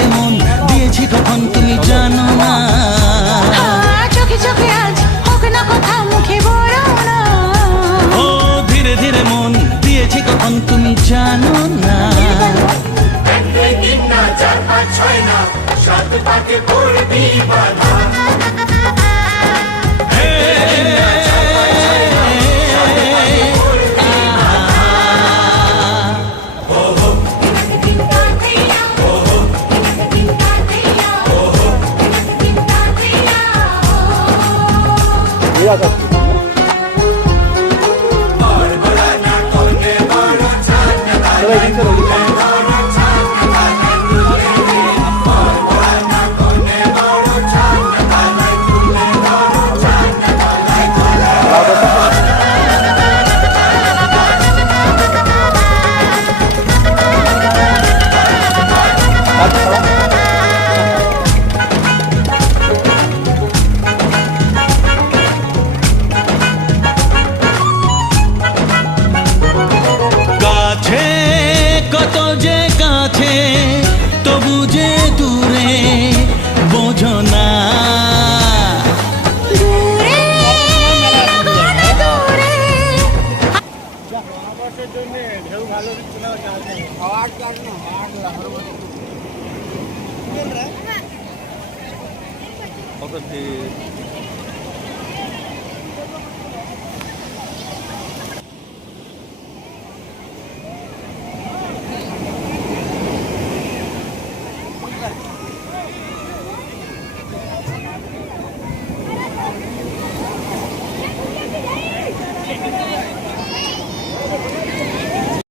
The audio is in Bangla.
ধীরে মন দিয়েছি কখন তুমি জানো না। চোখে চোখে আজ হোক না কথা মুখে বলো না। ও ধীরে ধীরে মন দিয়েছি কখন তুমি জানো না। কাছে কত যে কাছে তবু যে দূরে বোঝো না। কত